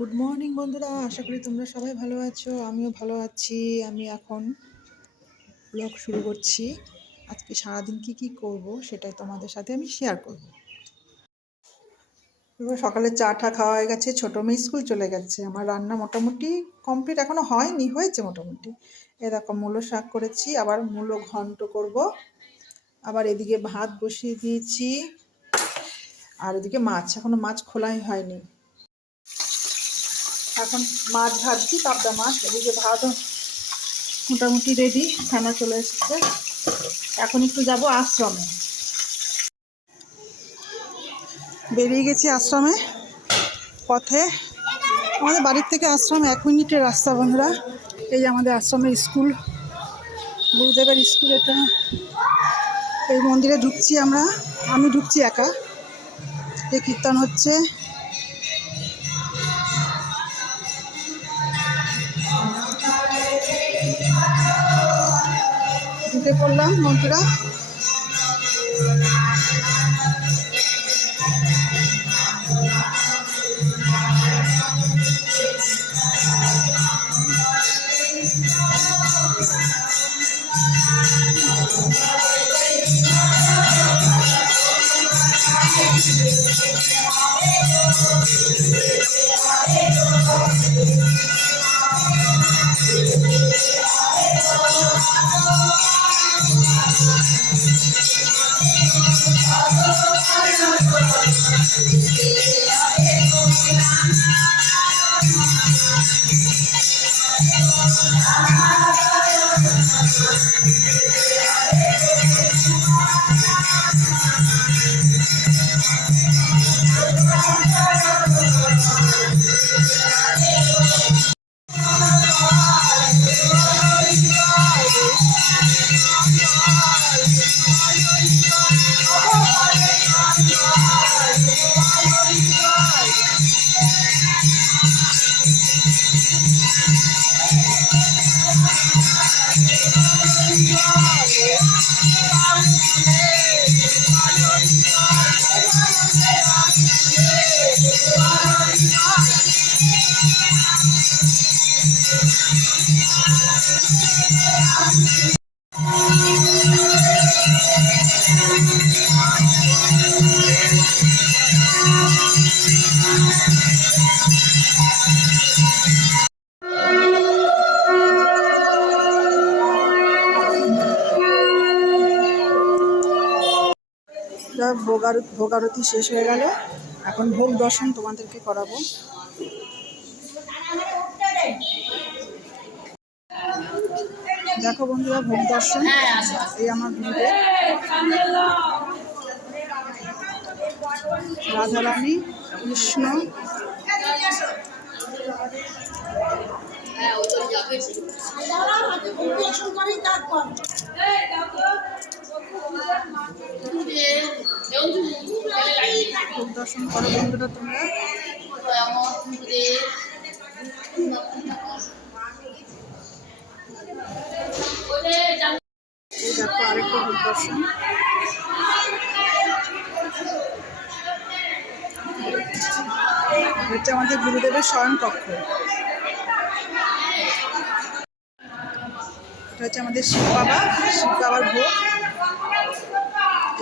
Good morning বন্ধুরা। আশা করি তোমরা সবাই ভালো আছো। আমিও ভালো আছি। আমি এখন ব্লগ শুরু করছি। আজকে সারাদিন কি কি করব সেটাই তোমাদের সাথে আমি শেয়ার করব। এবার সকালে চা টা খাওয়া হয়ে গেছে। ছোটো মেয়ে স্কুল চলে গেছে। আমার রান্না মোটামুটি কমপ্লিট এখনও হয়নি, হয়েছে মোটামুটি। এরকম মূলো শাক করেছি, আবার মূলো ঘন্ট করব। আবার এদিকে ভাত বসিয়ে দিয়েছি। আর এদিকে মাছ, এখনও মাছ খোলাই হয়নি। এখন মাছ ভাজছি, পাবদা মাছ এদিকে ভাতও মোটামুটি রেডি খানা চলে এসেছে। এখন একটু যাব আশ্রমে। বেরিয়ে গেছি আশ্রমে, পথে। আমাদের বাড়ির থেকে আশ্রম এক মিনিটের রাস্তা, বন্ধুরা। এই আমাদের আশ্রমের স্কুল, গুরুদেবের স্কুল এটা। এই মন্দিরে ঢুকছি আমরা, আমি ঢুকছি একা। এই কীর্তন হচ্ছে। ঢুকে পড়লাম বন্ধুরা যা ভোগ আরতি ভোগ আরতি শেষ হয়ে গেল। এখন ভোগ দর্শন তোমাদেরকে করাবো। দেখো বন্ধুরা ভোগ দর্শন এই আমার ভিড়ে রাধারানী কৃষ্ণ ভোগ দর্শন করো বন্ধুরা তোমরা এই দেখো দর্শন হচ্ছে আমাদের গুরুদেবের শয়ন কক্ষ এটা হচ্ছে আমাদের শিব বাবা, শিব বাবার ভোগ।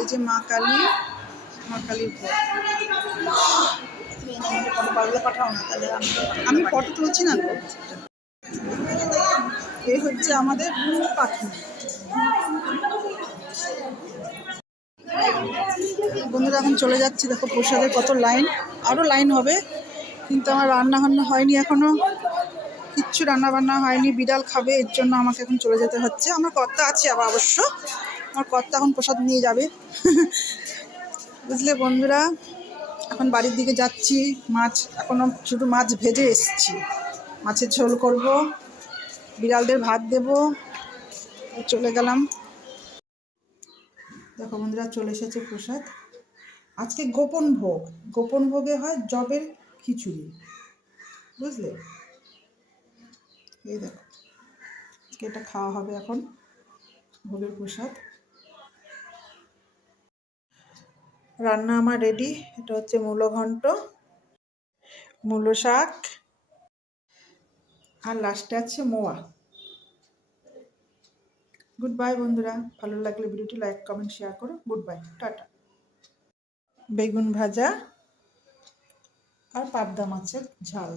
এই যে মা কালী, মা কালীর ভোগ। তাহলে আমি ফটো তুলছি না। এই হচ্ছে আমাদের পাখি। বন্ধুরা, এখন চলে যাচ্ছি। দেখো প্রসাদের কত লাইন। আরও লাইন হবে, কিন্তু আমার রান্না বান্না হয়নি এখনও। কিচ্ছু রান্না বান্না হয়নি। বিড়াল খাবে, এর জন্য আমাকে এখন চলে যেতে হচ্ছে। আমার কর্তা আছে আবার অবশ্য। আমার কর্তা এখন প্রসাদ নিয়ে যাবে। বুঝলে বন্ধুরা? এখন বাড়ির দিকে যাচ্ছি। মাছ এখনও শুধু মাছ ভেজে এসছি। মাছের ঝোল করব। বিড়ালদের ভাত দেব। চলে গেলাম। দেখো বন্ধুরা, চলে এসেছে প্রসাদ। আজকে গোপন ভোগ। গোপন ভোগে হয় জবের খিচুড়ি। বুঝলে? এই দেখো, আজকে এটা খাওয়া হবে এখন ভোগের প্রসাদ। রান্না আমার রেডি এটা হচ্ছে মূলো ঘন্ট, মূলো শাক, আর লাস্টে আছে মোয়া। গুড বাই বন্ধুরা, ভালো লাগলে ভিডিওটি লাইক কমেন্ট শেয়ার করো। গুড বাই টাটা। বেগুন ভাজা আর পাবদা মাছের ঝাল।